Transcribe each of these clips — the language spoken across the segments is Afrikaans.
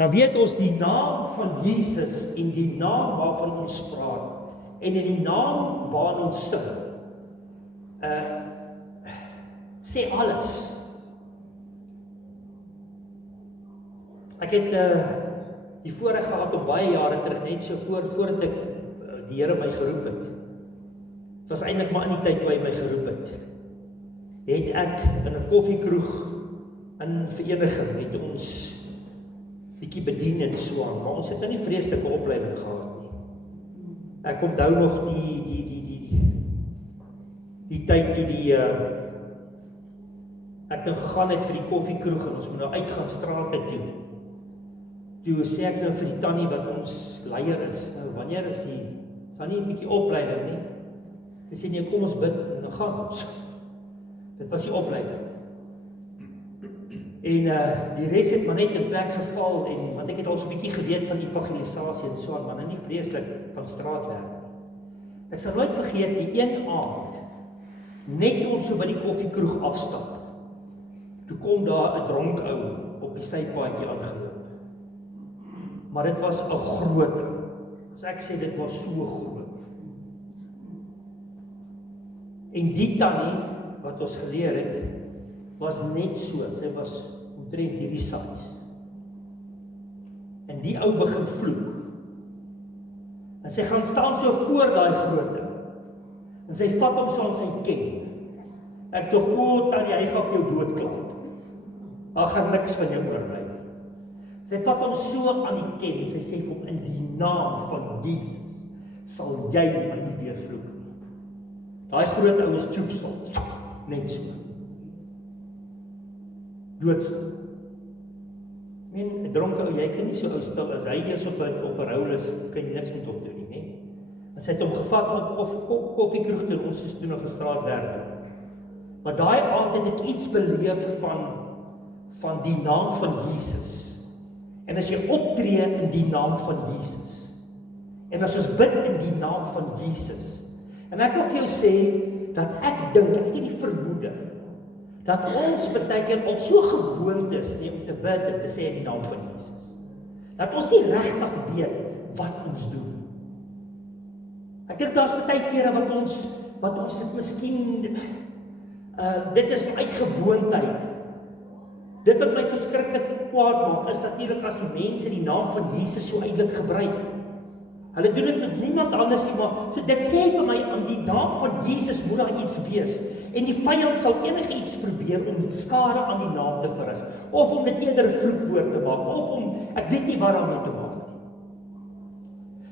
dan weet ons die naam van Jesus en die naam waarvan ons praat, en in die naam waarin ons sing, sê alles. Ek het die voorreg gehad om baie jare terug, net so voordat ek die Here my geroep het. Het was eintlik maar in die tyd waar hy my geroep het. Het ek in 'n koffiekroeg in vereniging, het ons bietjie bedien en so aan, maar ons het nou nie vreeslike opleiding gehad nie. Ek onthou nog die tyd toe ek nou gegaan het vir die koffiekroeg en ons moet nou uitgaan strate toe. Toe sê ek nou vir die tannie wat ons leier is, nou wanneer is daar nie 'n bietjie opleiding nie? Sy sê nee, kom ons bid en dan gaan ons. Dit was die opleiding. En die res het maar net in plek geval, want ek het al so 'n bietjie geweet van evangelisasie en so aan, maar nou nie vreeslik van straatwerk. Ek sal nooit vergeet, die een aand, net toe ons so by die koffiekroeg afstap, toe kom daar 'n dronk ou op die sypaadjie aangeloop. Maar dit was 'n groot ou. As ek sê dit was so groot. En die tannie wat ons geleer het, was net so, sy was omtrent hierdie size. En die ou begin vloek. En sy gaan staan so voor daai groot ou. En sy vat hom so aan sy ken. Ek dink, o tannie, hy gaan vir jou doodklap. Daar gaan niks van jou oorbly. Sy vat hom so aan die ken en sy sê vir hom, in die naam van Jesus sal jy my nie weer vloek nie. Daai groot ou is choopsel, net so. Doodstil. Ek meen, 'n dronke ou, jy kan nie so ou stil as hy eers op 'n rol is, kan jy niks met hom doen nie, né? En sy het hom gevat op koffiekroeg toe, ons is toe nog 'n straatwerker. Maar daai aand het ek iets beleef van die naam van Jesus. En as jy optree in die naam van Jesus, en as ons bid in die naam van Jesus, en ek wil vir jou sê, dat ek dink, ek het die vermoede, dat ons baie keer al so gewoond is om te bid en te sê in die naam van Jesus, dat ons nie regtig weet wat ons doen. Ek dink daar's baie kere wat ons dit miskien, dit is uit gewoonteid. Dit wat my verskriklik kwaad maak, is natuurlik as die mense die naam van Jesus so uitlik gebruik. Hulle doen dit met niemand anders nie, maar so dit sê vir my, aan die naam van Jesus moet daar iets wees. En die vyand sal enige iets probeer om skade aan die naam te verrig, of om dit eerder 'n vloekwoord te maak, of om, ek weet nie wat daarmee te maak nie.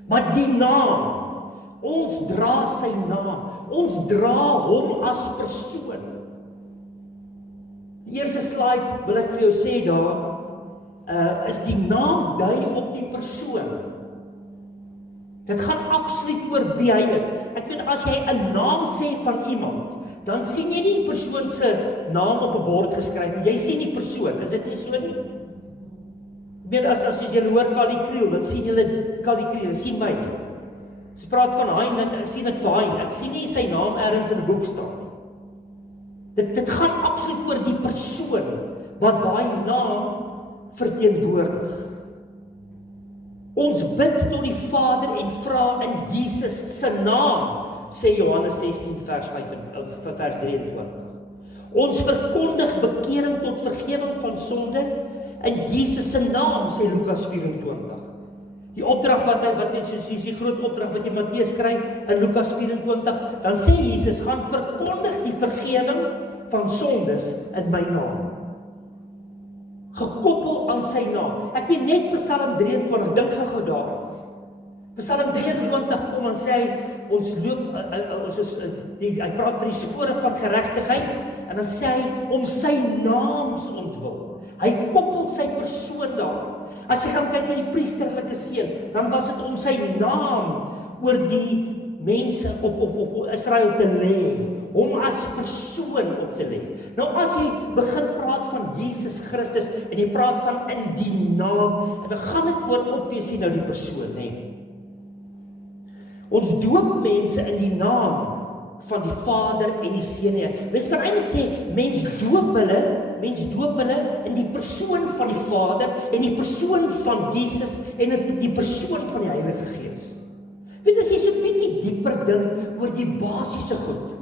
Maar die naam, ons dra sy naam, ons dra hom as persoon. Die eerste slide wil ek vir jou sê daar, is die naam dui op die persoon. Dit gaan absoluut oor wie hy is. Ek weet, as jy 'n naam sê van iemand, dan sien jy nie die persoon se naam op 'n bord geskryf nie, jy sien die persoon, is dit nie so nie? Ek weet, as jy hoor Kali Kriel, dan sien julle Kali Kriel, sien my. As jy praat van Hein, dan sien ek vir Hein, ek sien nie sy naam ergens in 'n boek staan nie. Dit gaan absoluut oor die persoon, wat daai naam verteenwoordig. Ons bid tot die Vader en vra in Jesus se naam, sê Johannes 16 vers 23. Ons verkondig bekering tot vergewing van sonde in Jesus se naam, sê Lukas 24. Die opdrag wat soos die groot opdrag wat jy Matteus kry in Lukas 24, dan sê Jesus, gaan verkondig die vergewing van sondes in my naam. Gekoppel aan sy naam. Ek weet net Psalm 23, dink gou daar. Psalm 23 kom en sê hy, ons loop, hy praat van die spore van geregtigheid, en dan sê hy, om sy naams ontwil. Hy koppel sy persoon daar. As jy gaan kyk na die priesterlike seën, dan was dit om sy naam oor die mense op Israel te lê, hom as persoon op te lê. Nou as jy begin praat van Jesus Christus, en jy praat van in die naam, en dan gaan dit oor opwees nou die persoon, nee. Ons doop mense in die naam van die Vader en die Seun. Mens kan eintlik sê, mens doop hulle mens doop hulle in die persoon van die Vader en die persoon van Jesus en die persoon van die Heilige Gees. Weet as jy so 'n bietjie dieper dink oor die basiese goed,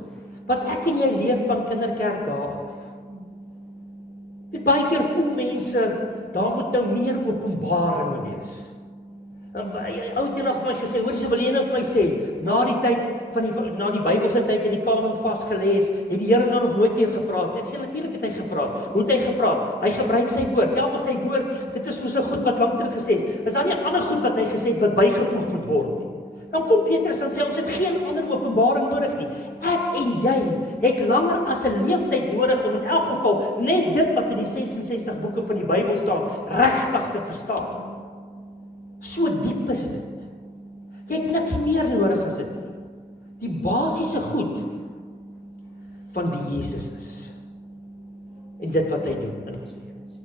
wat ek en jy leef van kinderkerk daar af. Weet baie keer voel mense, daar moet nou meer openbaring wees. Ou het eendag vir my gesê, hoor jy so wil jy nou vir my sê, na die Bybelse tyd in die kanon vasgelees, het die Here nou nog nooit weer gepraat. Ek sê natuurlik het hy gepraat. Hoe het hy gepraat? Hy gebruik sy woord. Ja, maar sy woord, dit is mos 'n goed wat lank terug gesê is. Is daar nie ander goed wat hy gesê het wat bygevoeg moet word nie? Dan kom Petrus en sê ons het geen ander openbaring nodig nie. Ek en jy het langer as 'n leeftyd nodig om in elk geval net dit wat in die 66 boeke van die Bybel staan regtig te verstaan. So diep is dit. Jy het niks meer nodig as dit nie. Die basiese goed van wie Jesus is. En dit wat hy doen in ons lewens.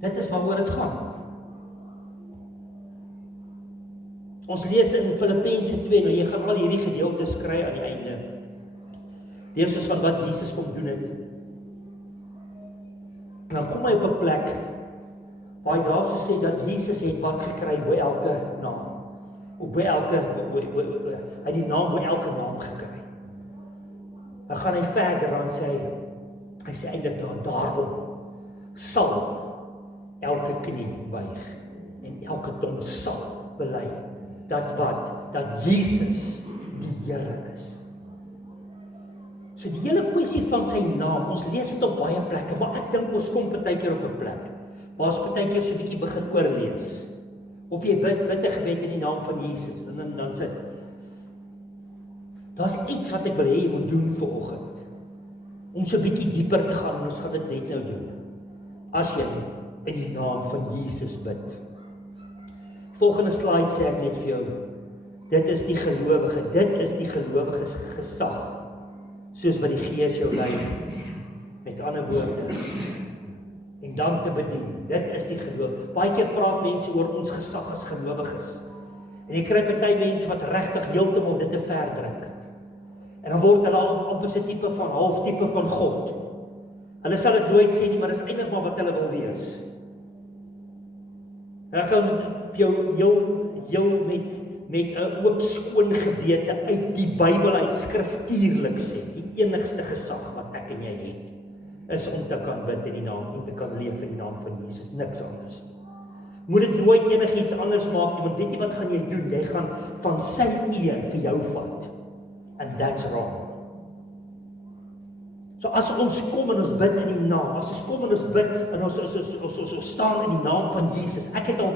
Dit is waaroor dit gaan. Ons lees in Filippense 2, nou jy gaan al hierdie gedeeltes kry aan die einde. Lees ons van wat Jesus kom doen het. En dan kom hy op 'n plek waar hy daar sê dat Jesus het wat gekry by elke naam. By elke, hy het die naam by elke naam gekry. Dan gaan hy verder en hy sê eintlik daarom sal elke knie buig en elke tong sal bely dat Jesus die Here is. So die hele kwessie van sy naam, ons lees dit op baie plekke, maar ek dink ons kom partykeer op 'n plek waar ons partykeer so 'n bietjie begin oorlees. Of jy bid 'n gebed in die naam van Jesus, en dan sê daar's iets wat ek wil hê jy moet doen vanoggend, om so 'n bietjie dieper te gaan, en ons gaan dit net nou doen, as jy in die naam van Jesus bid. Volgende slide sê ek net vir jou, dit is die gelowiges gesag, soos wat die Gees jou lei, met ander woorde, en dan te bedien, dit is die geloof. Baie keer praat mense oor ons gesag as gelowiges, en jy kry party mense wat regtig heeltemal dit te ver druk, en dan word hulle al amper 'n tipe van, halftipe van God. Hulle sal dit nooit sê nie, maar dis eintlik maar wat hulle wil wees. En ek kan vir jou met 'n oop skoon gewete uit die Bybel uit skriftuurlik sê, die enigste gesag wat ek en jy het, is om te kan bid in die naam, om te kan leef in die naam van Jesus, niks anders nie. Moet dit nooit enigiets anders maak nie, want weet jy wat gaan jy doen? Jy gaan van sy eer vir jou vat, and that's wrong. So as ons kom en ons bid in die naam, as ons kom en ons bid en ons staan in die naam van Jesus. Ek het al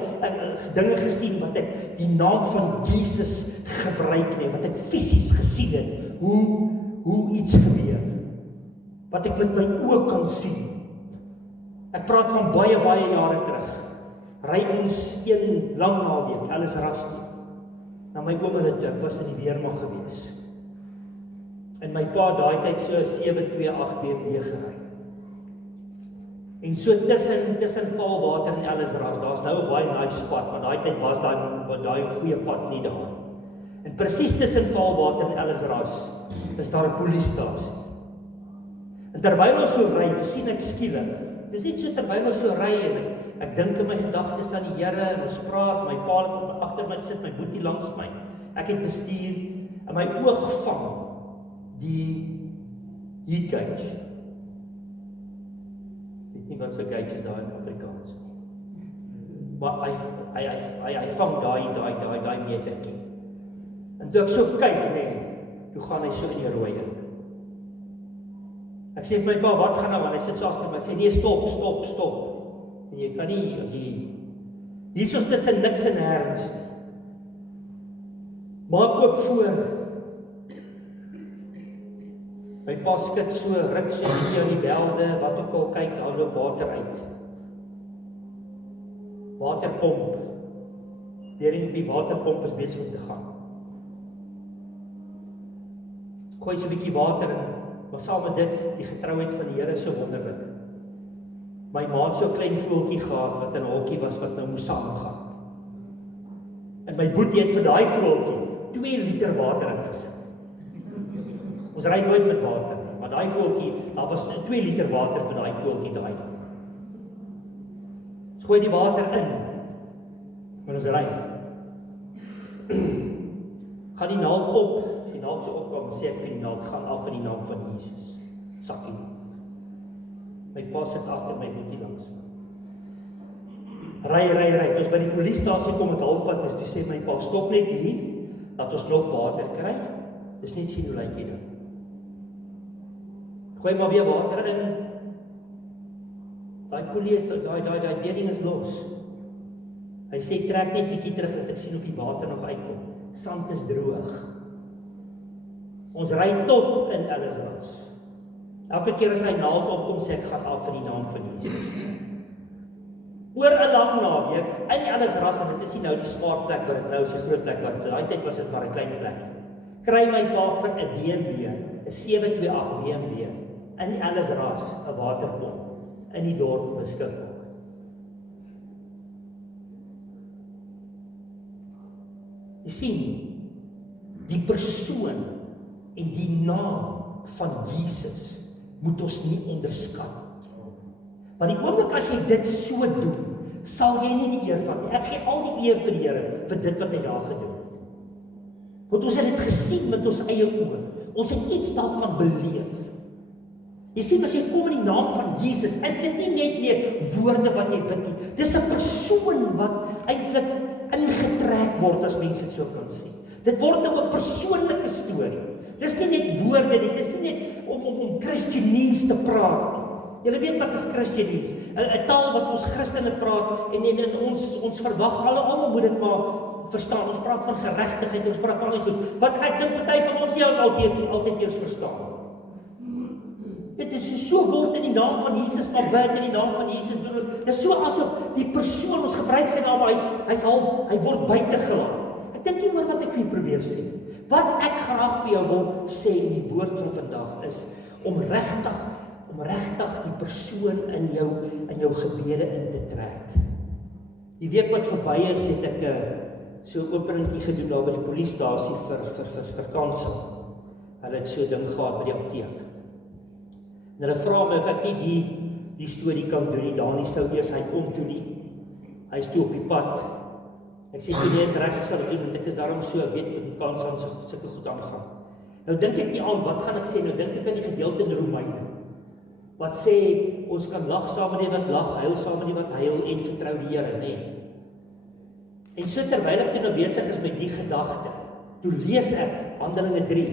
dinge gesien wat ek die naam van Jesus gebruik nie, wat ek fisies gesien het, hoe iets gebeur, wat ek met my oë kan sien. Ek praat van baie jare terug. Ry ons een lang naweek, alles ras nie, na my ouma toe, ek was in die weermag gewees. En my pa daai tyd so 728 BB gery. En so tussen Valwater en Ellisras, daar's nou 'n baie nice pad, maar daai tyd was daai goeie pad nie daar. En presies tussen Valwater en Ellisras is daar 'n polisiestasie. En terwyl ons so ry, sien ek skielik, dis net so terwyl ons so ry en ek dink in my gedagtes aan die Here en ons praat, my pa het agter my sit, my boetie langs my. Ek het bestuur en my oog vang die heat gauge. Weet nie wat so gauge is daar in Afrikaans nie. Maar hy vang daai metertjie. En toe ek so kyk, toe gaan hy so in die rooi in. Ek sê vir my pa, wat gaan nou aan? Hy sit so agter my, sê nee, stop. En jy kan nie, as jy hier soos tussen niks en nêrens. Maak oop voor. My pa skud so, ruk so hier in die belde, wat ook al kyk, daar loop water uit. Waterpomp. Die waterpomp is besig om te gaan. Gooi so 'n bietjie water in, maar saam met dit, die getrouheid van die Here is so wonderlik. My ma het so 'n klein voeltjie gehad, wat in 'n hokkie was, wat nou moes saamgaan. En my boetie het vir daai voeltjie 2 liter water ingesit. Ons ry nooit met water nie, maar daai voeltjie daar was 2 liter water vir daai voeltjie daai dag. Ons gooi die water in, en ons ry. Gaan die naald op, as die naald so opkom, sê ek vir die naald, gaan af in die naam van Jesus. Sakkie. My pa sit agter my boetie langs. Ry, ons by die polisiestasie kom met halfpad is, toe sê my pa, stop net hier, dat ons nog water kry, dis net sien hoe lyk jy dan. Gooi maar weer water in, daai koelie, daai bedding is los. Hy sê, trek net bietjie terug, dat ek sien of die water nog uitkom. Sand is droog. Ons ry tot in Ellisras. Elke keer as hy naald opkom, sê ek, gaan af in die naam van Jesus. Oor 'n lang naweek, in Ellisras, en dit is nie nou die spaarplek waar dit nou is, die groot plek waar dit, daai tyd was dit maar 'n klein plek. Kry my pa vir 'n BMW, 'n 728 BMW, in Ellisras, 'n waterpomp, in die dorp beskikbaar. Jy sien, die persoon en die naam van Jesus moet ons nie onderskat. Want die oomblik as jy dit so doen, sal jy nie die eer van nie. Ek gee al die eer vir die Here vir dit wat hy daar gedoen het. Want ons het dit gesien met ons eie oë. Ons het iets daarvan beleef. Jy sien, as jy kom in die naam van Jesus, is dit nie net meer woorde wat jy bid nie. Dis 'n persoon wat eintlik ingetrek word, as mense dit so kan sê. Dit word nou 'n persoonlike storie. Dis nie net woorde nie, dis nie net om Christenese te praat nie. Julle weet wat is Christenese? 'n taal wat ons Christene praat en ons verwag almal moet dit maar verstaan. Ons praat van geregtigheid, ons praat van al die goed. Wat ek dink party van ons nie altyd eers verstaan. Dit is so word in die naam van Jesus, maar bid in die naam van Jesus doen. Dit is so asof die persoon, ons gebruik sy naam, hy word buitegelaat. Ek dink nie oor wat ek vir jou probeer sê. Wat ek graag vir jou wil sê in die woord van vandag is om regtig die persoon in jou gebede in te trek. Die week wat verby is, het ek so 'n openingkie gedoen daar by die polisiestasie vir kansel. Hulle het so 'n ding gehad by die apteek. En hulle vra my of ek nie die storie kan doen nie. Dani sou eers, hy kom toe nie. Hy is toe op die pad. Ek sê toe, nee, is reg, ek sal dit doen, want ek is daarom so, weet die kans aan sulke goed aangaan. Nou dink ek nie aan, wat gaan ek sê? Nou dink ek aan die gedeelte in Romeine, wat sê, ons kan lag saam met die wat lag, huil saam met die wat huil, en vertrou die Here, nee. En so terwyl ek toe nou besig is met die gedagte, toe lees ek Handelinge 3,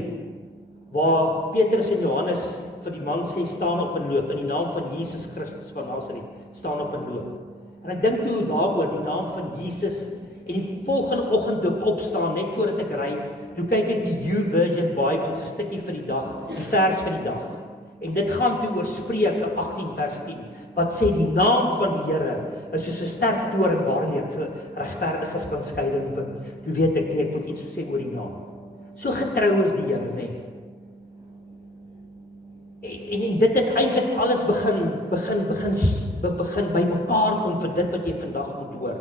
waar Petrus en Johannes vir die man sê, staan op en loop, in die naam van Jesus Christus van Nazareth, staan op en loop. En ek dink toe daaroor, die naam van Jesus, en die volgende oggend toe opstaan, net voordat ek ry, toe kyk ek die YouVersion Bible, se stukkie vir die dag, die vers vir die dag. En dit gaan toe oor Spreuke 18 vers 10, wat sê die naam van die Here is soos 'n sterk toring waarmee regverdiges kan skeiding vind. Toe weet ek nie, ek moet iets sê oor die naam. So getrou is die Here, nee. En dit het eintlik alles begin by mekaar kom vir dit wat jy vandag moet hoor.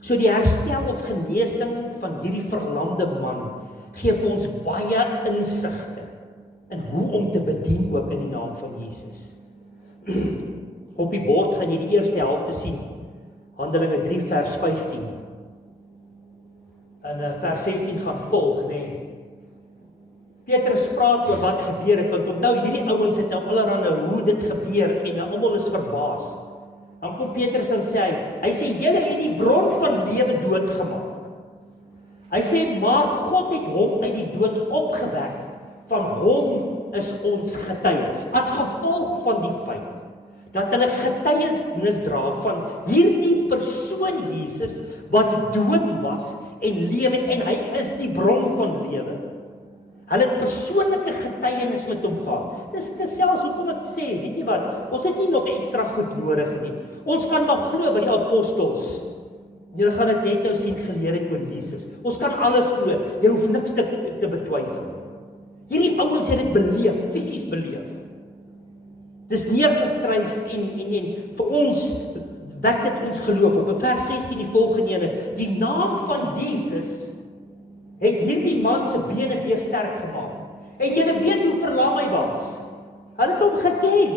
So die herstel of genesing van hierdie verlamde man gee vir ons baie insigte in hoe om te bedien ook in die naam van Jesus. Op die bord gaan jy die eerste helfte sien, Handelinge 3 vers 15. En vers 16 gaan volg, nee. Petrus praat oor wat gebeur het, want onthou hierdie ouens het nou allerhande hoe dit gebeur en almal is verbaas. Dan kom Petrus en sê hy sê, julle het die bron van lewe doodgemaak. Hy sê, maar God het hom uit die dood opgewek, van hom is ons getuies. As gevolg van die feit, dat hulle getuienis dra van hierdie persoon Jesus, wat dood was en lewe, en hy is die bron van lewe. Hulle het persoonlike getuienis met hom gehad. Dis selfs hoekom ek sê, weet jy wat, ons het nie nog ekstra goed nodig nie. Ons kan maar glo by die apostels. Julle gaan dit net nou sien geleer het oor Jesus. Ons kan alles glo. Jy hoef niks te betwyfel. Hierdie ouens het dit beleef, fisies beleef. Dis neergeskryf en vir ons wek dit ons geloof op. In vers 16 die volgende ene, die naam van Jesus het hierdie man se bene weer sterk gemaak. En julle weet hoe verlam hy was. Hulle het hom geken.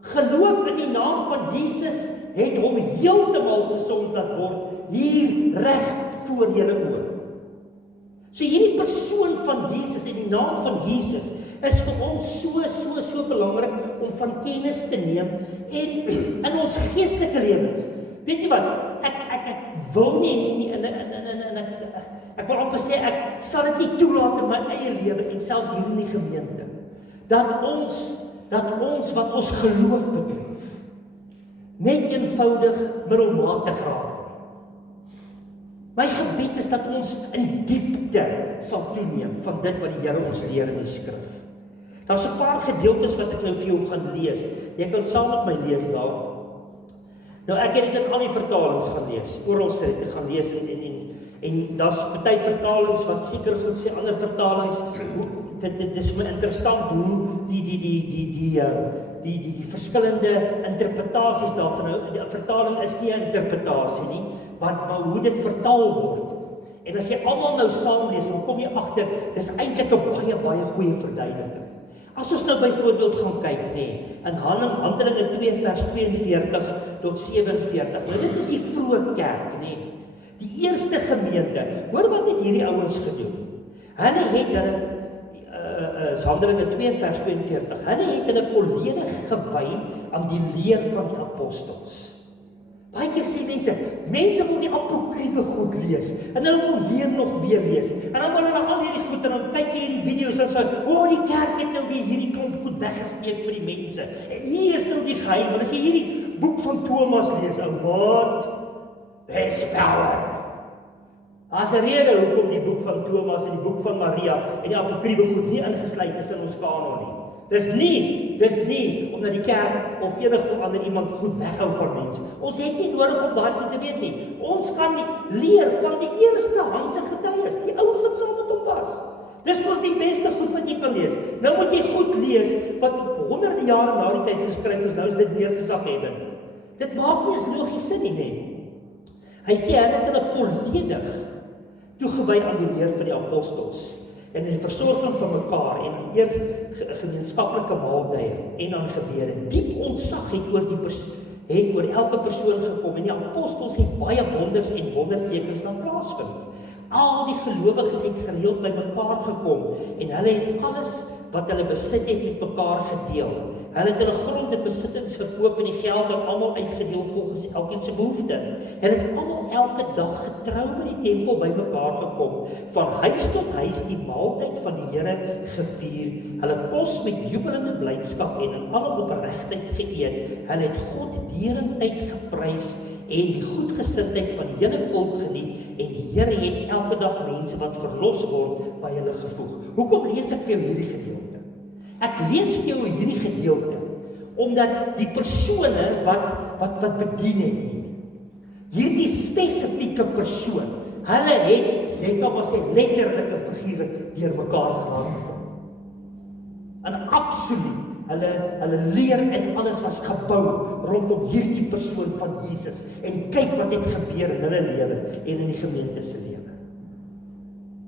Geloof in die naam van Jesus het hom heeltemal gesond laat word, hier reg voor julle oë. So hierdie persoon van Jesus en die naam van Jesus is vir ons so belangrik om van kennis te neem en in ons geestelike lewens. Weet jy wat? Ek wil nie ek wil amper sê ek sal dit nie toelaat in my eie lewe en selfs hier in die gemeente dat ons wat ons geloof betref net eenvoudig middelmatig raak. My gebed is dat ons in diepte sal toeneem van dit wat die Here ons leer in die skrif. Daar's 'n paar gedeeltes wat ek nou vir jou gaan lees. Jy kan saam met my lees daar. Nou ek het dit in al die vertalings gaan lees. Oral sê ek gaan lees en daar's party vertalings wat seker goed sê, ander vertalings dit is vir my interessant hoe die verskillende interpretasies daarvan. Nou, die vertaling is nie 'n interpretasie nie, maar hoe dit vertaal word. En as jy almal nou saam lees, dan kom jy agter, dis eintlik 'n baie goeie verduideliking. As ons nou byvoorbeeld gaan kyk, in Handelinge 2 vers 42 tot 47. Nou dit is die vroeë kerk, Die eerste gemeente. Hoor wat het hierdie ouens gedoen? Hulle het Handelinge 2 vers 42. Hulle volledig gewy aan die leer van die apostels. Baie keer sê mense wil die apokriewe goed lees, en hulle wil hier nog weer lees, en dan wil hulle al hierdie goed, en dan kyk jy hierdie video's, en sê, die kerk het nou weer hierdie klomp goed weggesteek vir die mense, en hier is nou die geheim, en as jy hierdie boek van Thomas lees, maat, there's power. Daar's 'n rede hoekom die boek van Thomas en die boek van Maria en die apokriewe goed nie ingesluit is in ons kanon nie. Dis nie omdat die kerk of enige ander iemand goed weghou van mense. Ons het nie nodig om daai goed te weet nie. Ons kan leer van die eerste handse getuies, die ouens wat saam met hom was. Dis mos die beste goed wat jy kan lees. Nou moet jy goed lees wat honderde jare na die tyd geskryf is, nou is dit meer gesaghebend. Dit maak nie eens logies sin nie. Hy sê hulle volledig toegewy aan die leer van die apostels en in die versorging van mekaar en in gemeenskaplike maaltye en aan gebede. Diep ontzag het oor elke persoon gekom en die apostels het baie wonders en wondertekens laat plaasvind. Al die gelowiges het gereeld by mekaar gekom en hulle het alles wat hulle besit het met mekaar gedeel. Hulle het hulle grond en besittings verkoop en die geld aan almal uitgedeel volgens elkeen se behoefte. Hulle het almal elke dag getrou by die tempel by mekaar gekom, van huis tot huis die maaltyd van die Here gevier. Hulle kos met jubelende blydskap en in alle opregtheid geëet. Hulle het God derentyd geprys en die goedgesindheid van die hele volk geniet en die Here het elke dag mense wat verlos word by hulle gevoeg. Hoekom lees ek vir jou hierdie gedeelte? Ek lees vir jou hierdie gedeelte omdat die persone wat bedien het, hierdie spesifieke persoon, hulle het, jy kan maar sê, letterlik en figuurlik deur mekaar geraak. En absoluut, hulle leer en alles was gebou rondom hierdie persoon van Jesus. En kyk wat het gebeur in hulle lewe en in die gemeente se lewe.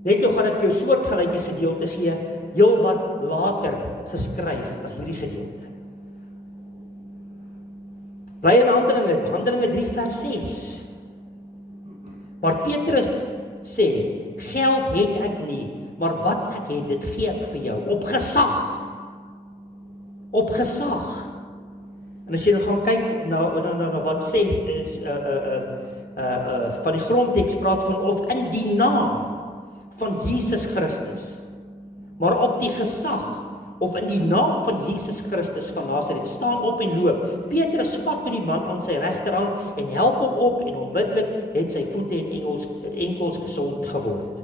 Net nou gaan ek vir jou soortgelyke gedeelte gee, heel wat later geskryf as hierdie gedeelte. Bly in Handelinge 3 vers 6. Maar Petrus sê, geld het ek nie, maar wat ek het, dit gee ek vir jou, op gesag. Op gesag. En as jy nou gaan kyk na wat sê, van die grondteks praat van, of in die naam van Jesus Christus, maar op die gesag, of in die naam van Jesus Christus van Nasaret, staan op en loop. Petrus vat met die man aan sy regterhand en help hom op en onmiddellik het sy voete en enkels gesond geword.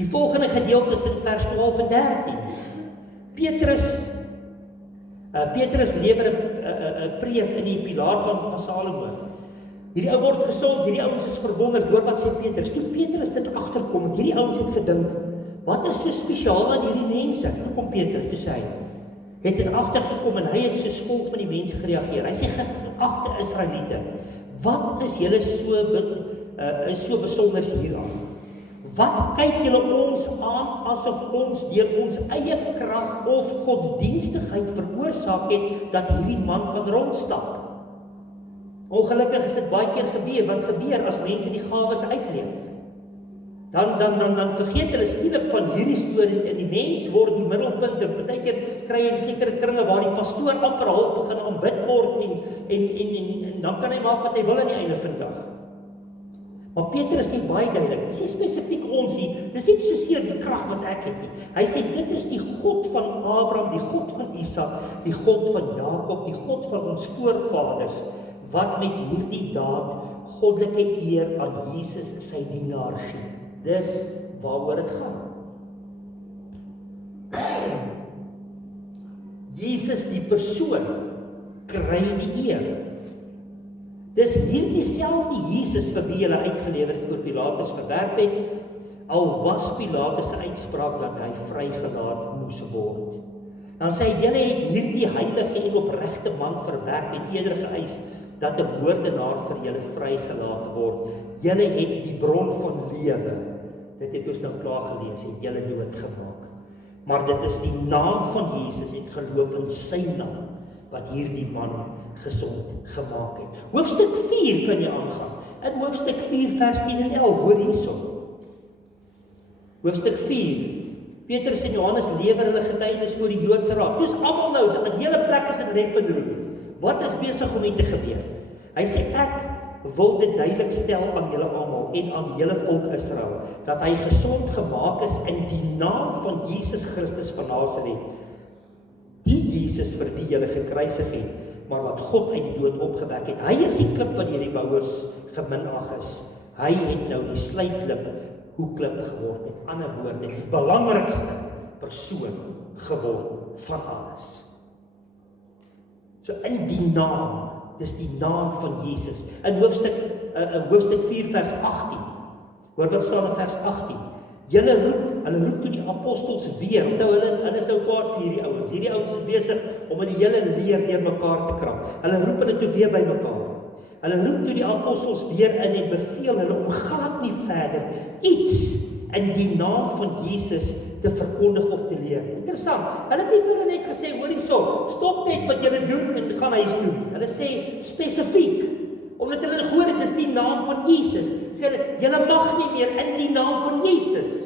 Die volgende gedeelte is in vers 12 en 13. Petrus lewer 'n preek in die pilaar van Salomo. Hierdie ou word gesond, hierdie ouens is verwonderd, hoor wat sê Petrus. Toe Petrus dit agterkom, hierdie ouens het gedink, wat is so spesiaal aan hierdie mense? Toe kom Petrus, toe sê hy, het dit agtergekom en hy het soos volg met die mense gereageer. Hy sê, geagte Israeliete, wat is julle so is so besonder hieraan. Wat kyk julle ons aan asof ons deur ons eie krag of godsdienstigheid veroorsaak het dat hierdie man kan rondstap? Ongelukkig is dit baie keer gebeur. Wat gebeur as mense die gawes uitleef? Dan vergeet hulle skielik van hierdie storie en die mens word die middelpunt. En partykeer kry jy in sekere kringe waar die pastoor amper half begin aanbid word en dan kan hy maak wat hy wil aan die einde van die dag. Maar Petrus sê baie duidelik, dis nie spesifiek ons nie, dis nie soseer die krag wat ek het nie. Hy sê dit is die God van Abraham, die God van Isak, die God van Jakob, die God van ons voorvaders, wat met hierdie daad goddelike eer aan Jesus sy dienaar gee. Dis waaroor dit gaan. Jesus die persoon kry die eer. Dis hierdie selfde Jesus vir wie hulle uitgelewer het voor Pilatus verwerp het, al was Pilatus se uitspraak dat hy vrygelaat moes word. Dan sê hy, julle het hierdie heilige en opregte man verwerp en eerder geëis dat 'n moordenaar vir julle vrygelaat word. Julle het die bron van lewe, dit het ons nou klaar gelees, het julle doodgemaak. Maar dit is die naam van Jesus en geloof in sy naam wat hierdie man gesond gemaak het. Hoofstuk 4 kan jy aangaan. In hoofstuk 4 vers 10 en 11, hoor hierso. Hoofstuk 4, Petrus en Johannes lewer hulle getuienis voor die Joodse raad. Dis almal nou, die hele plek is in rep en roer. Wat is besig om hier te gebeur? Hy sê, ek wil dit duidelik stel aan julle almal en aan julle volk Israel, dat hy gesond gemaak is in die naam van Jesus Christus van Nasaret. Die Jesus vir wie julle gekruisig het, maar wat God uit die dood opgewek het. Hy is die klip wat deur die bouers geminag is. Hy het nou die sluitklip, hoekklip geword, met ander woorde, die belangrikste persoon geword van alles. So in die naam, dis die naam van Jesus. In hoofstuk 4 vers 18, hoor wat staan in vers 18, hulle roep toe die apostels weer, onthou hulle is nou kwaad vir hierdie ouens is besig om die hele leer deur mekaar te krap. Hulle roep hulle toe weer by mekaar. Hulle roep toe die apostels weer in en beveel hulle om glad nie verder iets in die naam van Jesus te verkondig of te leer. Interessant, hulle het nie vir hulle net gesê, hoor hierso, stop net wat julle doen en gaan huis toe. Hulle sê spesifiek, omdat hulle gehoor het, dis die naam van Jesus. Sê hulle, julle mag nie meer in die naam van Jesus.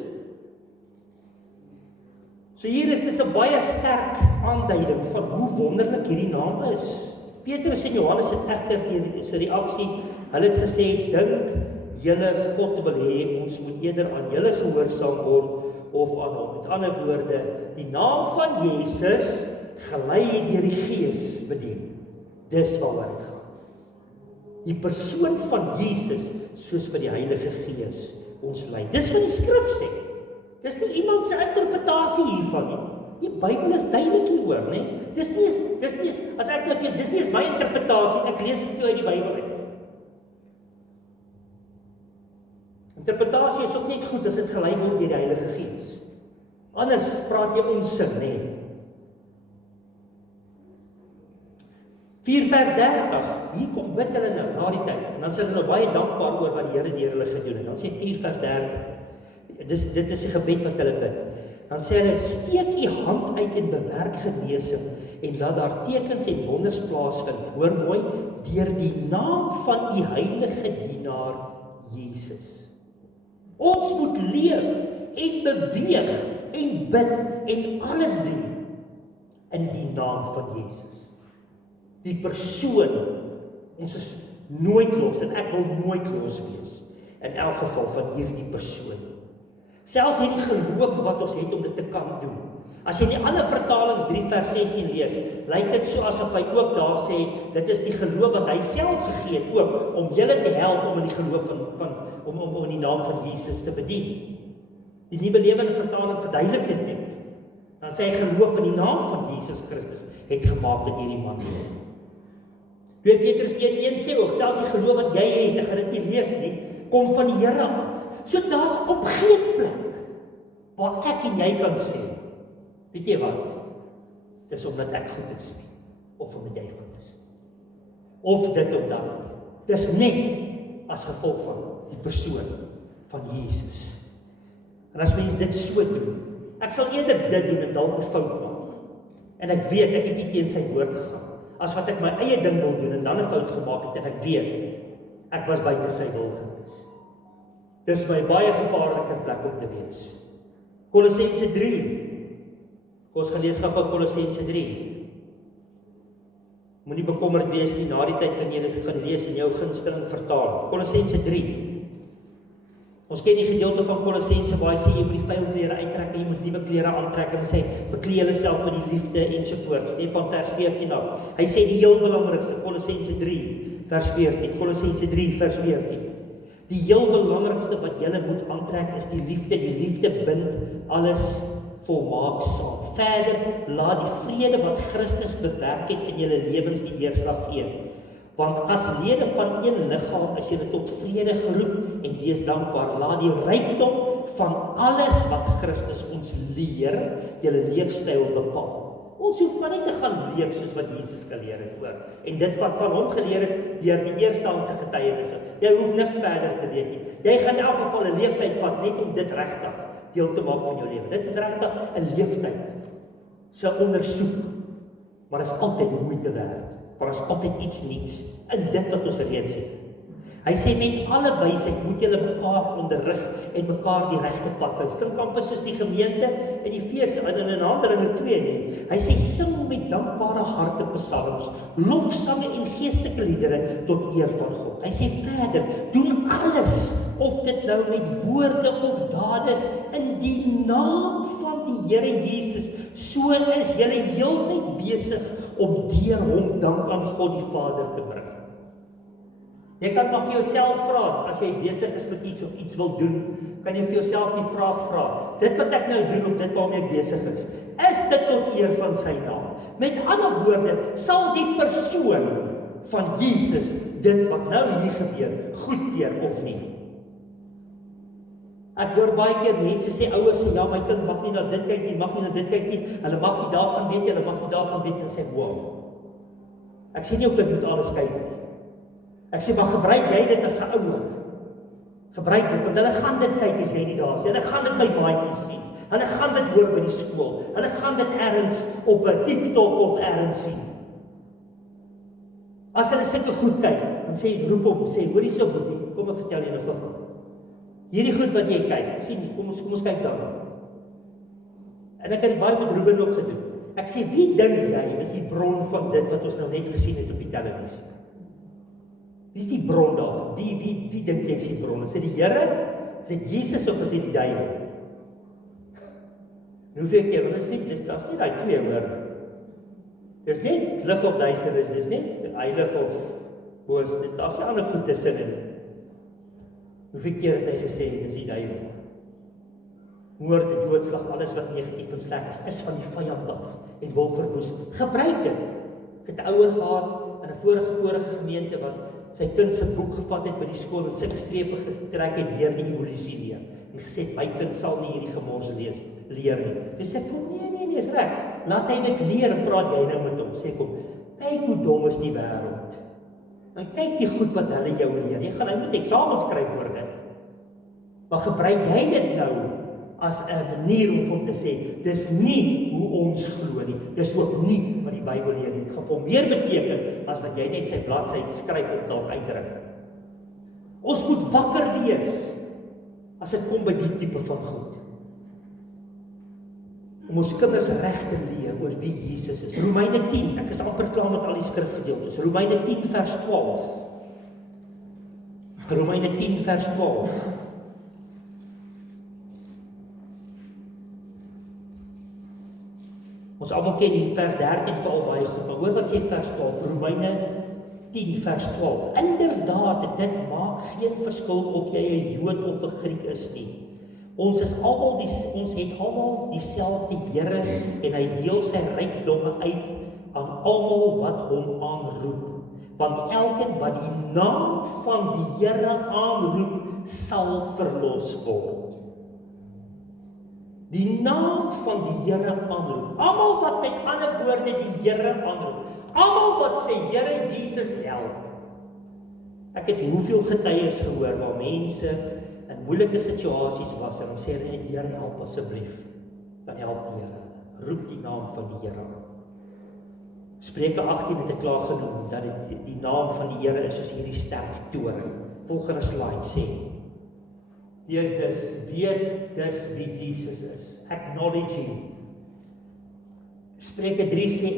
So hier is dit 'n baie sterk aanduiding van hoe wonderlik hierdie naam is. Petrus en Johannes het egter in sy reaksie, hulle het gesê, dink julle God wil hê, ons moet eerder aan julle gehoorsaam word of aan hom. Met ander woorde, die naam van Jesus gelei deur die Gees bedien. Dis waaroor dit gaan. Die persoon van Jesus, soos by die Heilige Gees ons lei. Dis wat die skrif sê. Dis nie iemand se interpretasie hiervan nie. Die Bybel is duidelik hieroor, né? Dis nie as ek nou vir dis nie is my interpretasie, ek lees dit uit die Bybel uit. Interpretasie is ook net goed as dit gelei word deur die Heilige Gees. Anders praat jy onsin, né? 4 vers 30, hier kom bid hulle nou na die tyd, en dan sê hulle nou baie dankbaar oor wat die Here deur hulle gedoen het. Dan sê 4 vers 30, dit is die gebed wat hulle bid. Dan sê hulle, steek u hand uit en bewerk genesing, en laat daar tekens en wonders plaasvind, hoor mooi, deur die naam van u heilige dienaar, Jesus. Ons moet leef en beweeg en bid en alles doen in die naam van Jesus. Die persoon, ons is nooit los en ek wil nooit los wees in elk geval van hierdie persoon. Selfs hierdie geloof wat ons het om dit te kan doen. As jy die ander vertalings 3 vers 16 lees, lyk dit so asof hy ook daar sê, dit is die geloof wat hy self gegee het ook, om julle te help om in die geloof om in die naam van Jesus te bedien. Die Nuwe Lewende Vertaling verduidelik dit net. Dan sê hy geloof in die naam van Jesus Christus het gemaak dat hierdie man leef. 2 Petrus 1:1 sê ook, selfs die geloof wat jy het, ek gaan dit nie lees nie, kom van die Here af. So daar's op geen plek waar ek en jy kan sê, weet jy wat, dis omdat ek goed is nie, of omdat jy goed is, of dit of dat, dis net as gevolg van die persoon van Jesus. En as mens dit so doen, ek sal eerder dit doen en dalk 'n fout maak. En ek weet, ek het nie teen sy woord gegaan, as wat ek my eie ding wil doen en dan 'n fout gemaak het en ek weet, ek was buite sy wil gewees. Dis my baie gevaarliker plek om te wees. Kolossense 3. Ons gaan lees gou Kolossense 3. Moenie bekommerd wees nie, na die tyd kan jy dit gaan lees in jou gunsteling vertaling. Kolossense 3. Ons ken die gedeelte van Kolossense waar hy sê jy moet die vuil klere uittrek en jy moet nuwe klere aantrek en hy sê beklee julle self met die liefde ensovoorts. Net van vers 14 af. Hy sê die heel belangrikste, Kolossense 3 vers 14. Kolossense 3 vers 14. Die heel belangrikste wat julle moet aantrek is die liefde. Die liefde bind alles volmaak saam. Verder, laat die vrede wat Christus bewerk het in julle lewens die heerslag gee. Want as lede van een liggaam is julle tot vrede geroep en wees dankbaar. Laat die rykdom van alles wat Christus ons leer, julle leefstyl bepaal. Ons hoef maar net te gaan leef soos wat Jesus geleer het, hoor. En dit wat van hom geleer is deur die eerstehandse getuienisse. Jy hoef niks verder te weet nie. Jy gaan in elk geval 'n leeftyd vat net om dit regtig deel te maak van jou lewe. Dit is regtig 'n leeftyd se ondersoek. Maar is altyd die moeite werd. Maar is altyd iets nuuts in dit wat ons reeds het. Hy sê met alle wysheid moet julle mekaar onderrig en mekaar die regte pad wys. Klink amper soos die gemeente in Efese in Handelinge 2 nie. Hy sê sing met dankbare harte psalms, lofsange en geestelike liedere tot eer van God. Hy sê verder, doen alles, of dit nou met woorde of dade is, in die naam van die Here Jesus. So is julle heeltyd besig om deur hom dank aan God die Vader te bring. Jy kan maar vir jouself vra, as jy besig is met iets of iets wil doen, kan jy vir jouself die vraag vra, dit wat ek nou doen of dit waarmee ek besig is dit tot eer van sy naam? Met ander woorde, sal die persoon van Jesus dit wat nou hier gebeur, goedkeur of nie? Ek hoor baie keer mense sê, ouers sê, ja, my kind mag nie na dit kyk nie, mag nie na dit kyk nie, hulle mag nie daarvan weet, hulle mag nie daarvan weet, en sê, wow. Ek sê nie, jou kind moet alles kyk nie. Ek sê, maar gebruik jy dit as 'n ouer? Gebruik dit, want hulle gaan dit kyk as jy nie daar is. Hulle gaan dit by maatjies sien. Hulle gaan dit hoor by die skool. Hulle gaan dit ergens op 'n TikTok of ergens sien. As hulle sulke goed kyk, dan sê roep hom, sê, hoor hierso boetie, kom ek vertel julle gou. Hierdie goed wat jy kyk, sien, kom ons kyk dan. En ek het dit baie met Ruben ook gedoen. Ek sê, wie dink jy is die bron van dit wat ons nou net gesien het op die televisie? Wie is die bron daarvan? Wie dink jy is die bron? Is dit die Here? Is dit Jesus of is dit die duiwel? Hoeveel keer, want dit is nie daai twee, hoor. Dis net lig of duisternis, dis net heilig of boos, daar's nie ander goed tussenin. Hoeveel keer het hy gesê, dis die duiwel? Moord, doodslag, alles wat negatief en sleg is van die vyand af en wil verwoes. Gebruik dit. Ek het 'n ouer gehad in 'n vorige gemeente wat sy kind se boek gevat het by die skool en sulke strepe getrek het deur die evolusie leer. En gesê, my kind sal nie hierdie gemors leer nie. Dis sê, nee, is reg. Laat hy dit leer en praat jy nou met hom. Sê kom, kyk hoe dom is die wêreld. En kyk die goed wat hulle jou leer. Jy gaan nou moet eksamen skryf oor dit. Maar gebruik jy dit nou as 'n manier om hom te sê, dis nie hoe ons glo nie. Dis ook nie wat die Bybel leer nie. Dit gaan vir meer beteken as wat jy net sy bladsy skryf of dalk uitdruk. Ons moet wakker wees as dit kom by die tipe van goed. Om ons kinders reg te leer oor wie Jesus is. Romeine 10, ek is amper klaar met al die skrifgedeeltes. Romeine 10 vers 12. Romeine 10 vers 12. Ons almal ken die vers 13 veral baie goed, maar hoor wat sê vers 12, Romeine 10 vers 12. Inderdaad, dit maak geen verskil of jy 'n Jood of 'n Griek is nie. Ons het almal dieselfde Here en hy deel sy rykdomme uit aan almal wat hom aanroep. Want elkeen wat die naam van die Here aanroep, sal verlos word. Die naam van die Here aanroep. Almal wat met ander woorde die Here aanroep. Almal wat sê, Here Jesus help. Ek het hoeveel getuies gehoor waar mense in moeilike situasies was en dan sê hulle, Here, help asseblief. Dan help die Here. Roep die naam van die Here aan. Spreuke 18 het ek klaar genoem, dat die naam van die Here is soos hierdie sterk toring. Volgende slide sê, weet dus wie Jesus is. Acknowledge him. Spreuke 3 sê,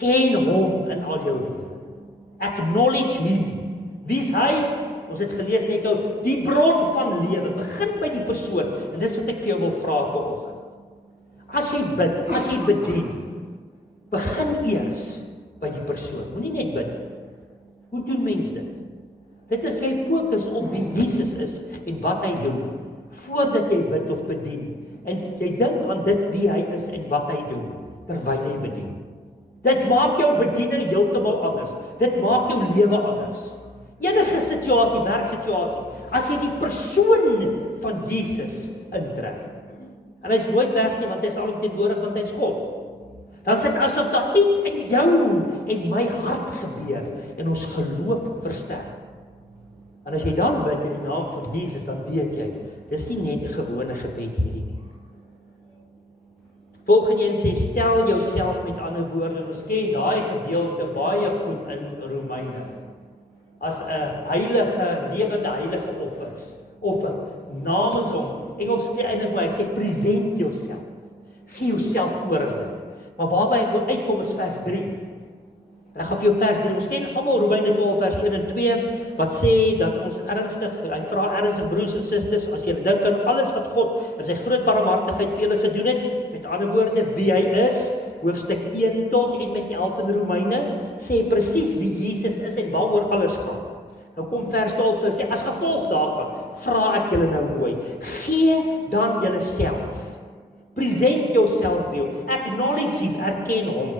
ken hom in al jou lewe. Acknowledge him. Wie is hy? Ons het gelees net nou, die bron van lewe. Begin by die persoon. En dis wat ek vir jou wil vra vanoggend. As jy bid, as jy bedien, begin eers by die persoon. Moenie net bid. Hoe doen mense dit? Dit is jy fokus op wie Jesus is en wat hy doen, voordat jy bid of bedien. En jy dink aan dit wie hy is en wat hy doen, terwyl jy bedien. Dit maak jou bediening heeltemal anders. Dit maak jou lewe anders. Enige situasie, werksituasie, as jy die persoon van Jesus intrek, en hy is nooit weg nie, want hy is alomteenwoordig, want hy is God, dan sit asof daar iets in jou en my hart gebeur, en ons geloof versterk. En as jy dan bid in die naam van Jesus, dan weet jy, dis nie net 'n gewone gebed hierdie nie. Volgende een sê, stel jouself met ander woorde, ons ken daai gedeelte baie goed in Romeine, as 'n heilige, lewende heilige offer, namens hom. Engels sê eintlik hy sê, present jouself, gee jouself oor as dit. Maar waarby ek wil uitkom is vers 3. Ek gaan vir jou vers 3, ons ken almal Romeine 12 vers 1 en 2, wat sê dat ons ernstig, hy vra ernstig broers en susters, as jy dink aan alles wat God in sy groot barmhartigheid vir julle gedoen het, met ander woorde, wie hy is, hoofstuk 1 tot en met 11 in Romeine, sê presies wie Jesus is en waaroor alles gaan. Nou kom vers 12, so sê, as gevolg daarvan, vra ek julle nou mooi, gee dan julle self, present jouself beeld, acknowledge him, erken hom,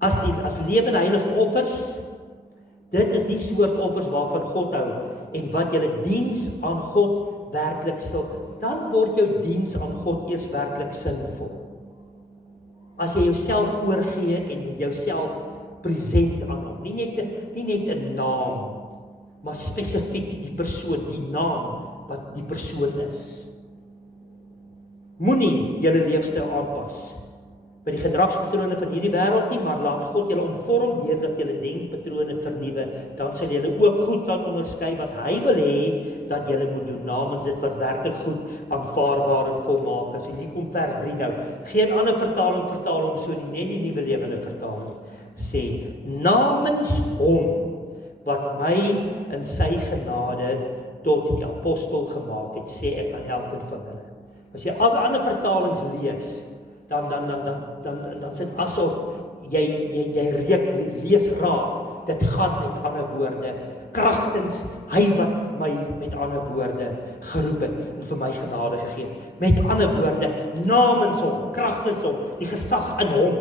as lewende heilige offers. Dit is die soort offers waarvan God hou, en wat julle diens aan God werklik sal, dan word jou diens aan God eers werklik sinvol. As jy jouself oorgee en jouself present aan hom, nie net 'n naam, maar spesifiek die persoon, die naam wat die persoon is. Moenie julle leefstyl aanpas by die gedragspatrone van hierdie wêreld nie, maar laat God julle omvorm deurdat julle denkpatrone vernuwe, dan sal julle ook goed kan onderskei wat hy wil hê dat julle moet doen, namens dit wat werklik goed, aanvaarbaar en volmaak is. En hier kom vers 3 nou. Geen ander vertaling vertaal hom so nie, net die nuwe lewende vertaling. Sê, namens hom wat my in sy genade tot die apostel gemaak het, sê ek aan elkeen van hulle. As jy al ander vertalings lees, dan sit asof jy lees raak. Dit gaan met ander woorde, kragtens hy wat my met ander woorde geroep het en vir my genade gegee het. Met ander woorde, namens hom, kragtens hom, die gesag in hom.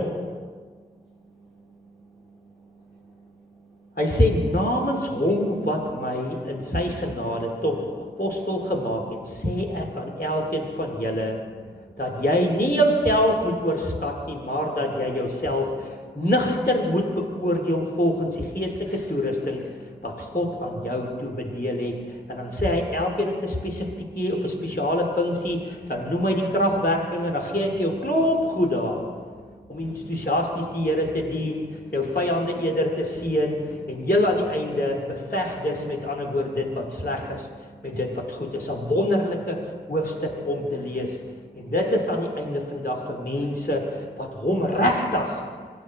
Hy sê, namens hom wat my in sy genade tot apostel gemaak het, sê ek aan elkeen van julle, dat jy nie jouself moet oorskat nie, maar dat jy jouself nigter moet beoordeel volgens die geestelike toerusting wat God aan jou toe bedeel het. En dan sê hy, elkeen het 'n spesifieke of 'n spesiale funksie, dan noem hy die kragwerking en dan gee hy vir jou klomp goed daar, om entoesiasties die Here te dien, jou vyande eerder te seën, en heel aan die einde beveg dus met ander woorde dit wat sleg is, met dit wat goed is. 'n wonderlike hoofstuk om te lees. Dit is aan die einde van die dag vir mense wat hom regtig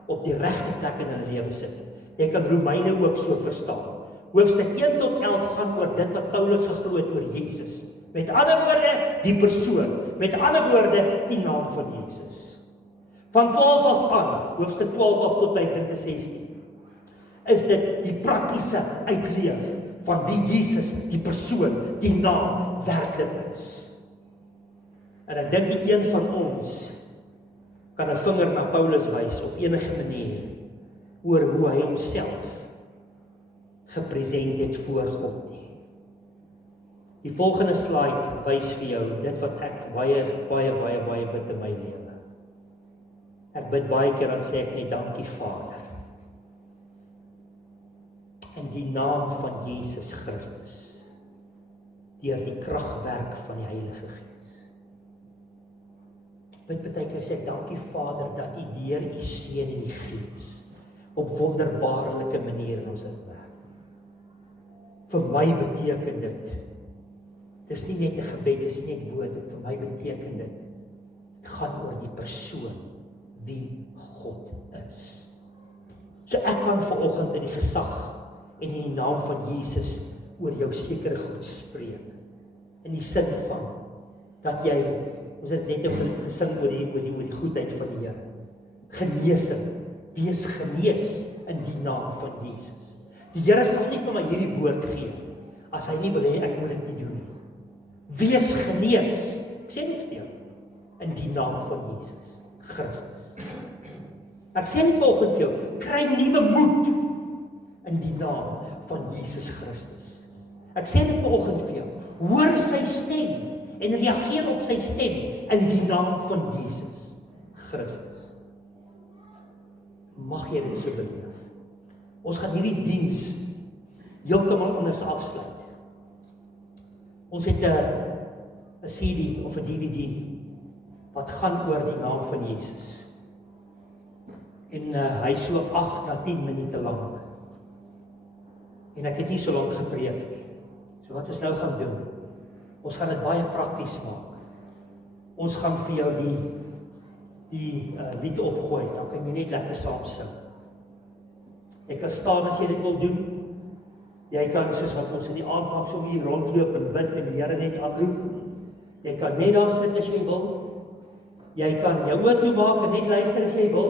op die regte plek in hulle lewe sit. Jy kan Romeine ook so verstaan. Hoofstuk 1 tot 11 gaan oor dit wat Paulus geglo het oor Jesus. Met ander woorde, die persoon. Met ander woorde, die naam van Jesus. Van 12 af aan, hoofstuk 12 af tot by 16, is dit die praktiese uitleef van wie Jesus, die persoon, die naam werklik is. En ek dink nie een van ons kan 'n vinger na Paulus wys op enige manier oor hoe hy homself gepresent het voor God nie. Die volgende slide wys vir jou dit wat ek baie bid in my lewe. Ek bid baie keer, dan sê ek net dankie Vader. in die naam van Jesus Christus, deur die kragwerk van die Heilige Gees. Bid baie keer sê dankie Vader dat U deur U Seun en die Gees op wonderbaarlike maniere in ons werk. Vir my beteken dit, dis nie net 'n gebed, dis nie net woorde, vir my beteken dit gaan oor die persoon wie God is. So ek kan vanoggend in die gesag en in die naam van Jesus oor jou sekere goed spreek. In die sin van dat jy, ons het net gesing oor die goedheid van die Here. Genesing, wees genees in die naam van Jesus. Die Here sal nie vir my hierdie woord gee as hy nie wil hê ek moet dit nie doen nie. Wees genees. Ek sê net vir jou in die naam van Jesus Christus. Ek sê net vanoggend vir jou, kry nuwe moed in die naam van Jesus Christus. Ek sê dit vanoggend vir jou, hoor sy stem en reageer op sy stem in die naam van Jesus Christus. Mag jy dit so beleef. Ons gaan hierdie diens heeltemal anders afsluit. Ons het 'n CD of 'n DVD wat gaan oor die naam van Jesus. En hy is so 8 na 10 minute lank. En ek het nie so lank gepreek nie. So wat ons nou gaan doen, ons gaan dit baie prakties maak. Ons gaan vir jou die lied opgooi, dan kan jy net lekker saam sing. Jy kan staan as jy dit wil doen. Jy kan, soos wat ons in die aand maak, so hier rondloop en bid en die Here net aanroep. Jy kan net daar sit as jy wil. Jy kan jou oë toe maak en net luister as jy wil.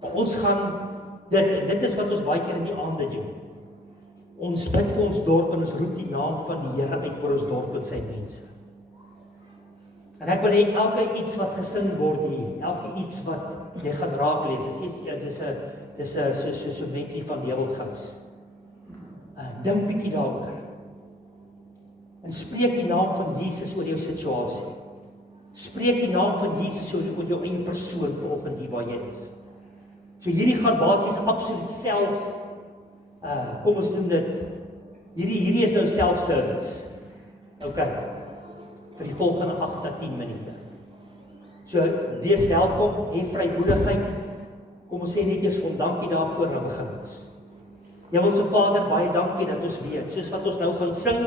Maar ons gaan, dit is wat ons baie keer in die aande doen. Ons bid vir ons dorp en ons roep die naam van die Here uit oor ons dorp en sy mense. En ek wil hê elke iets wat gesing word hier, elke iets wat jy gaan raak lees, dis 'n so medley van Wereldgous. Dink bietjie daaroor. En spreek die naam van Jesus oor jou situasie. Spreek die naam van Jesus oor jou eie persoon vanoggend hier waar jy is. So hierdie gaan basies absoluut self, kom ons noem dit, hierdie is nou self-service. Okay, vir die volgende 8 na 10 minute. So, wees welkom, hê vrymoedigheid. Kom ons sê net eers van dankie daarvoor en begin ons. Hemelse Vader, baie dankie dat ons weet, soos wat ons nou gaan sing,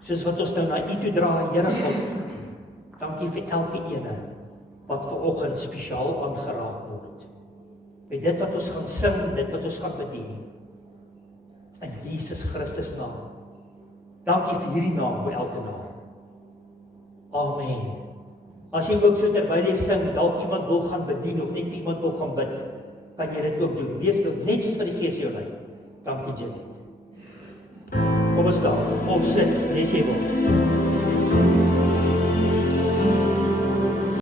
soos wat ons nou na U toe dra, Here God, dankie vir elke ene wat vanoggend spesiaal aangeraak word. Met dit wat ons gaan sing, dit wat ons gaan bedien. In Jesus Christus naam. Dankie vir hierdie naam, vir elke naam. Amen. As jy ook so terwyl jy sing, dalk iemand wil gaan bedien of net iemand wil gaan bid, kan jy dit ook doen. Wees net soos wat die Gees jou lei. Dankie Janet. Kom ons staan, of sit, lees jy wil.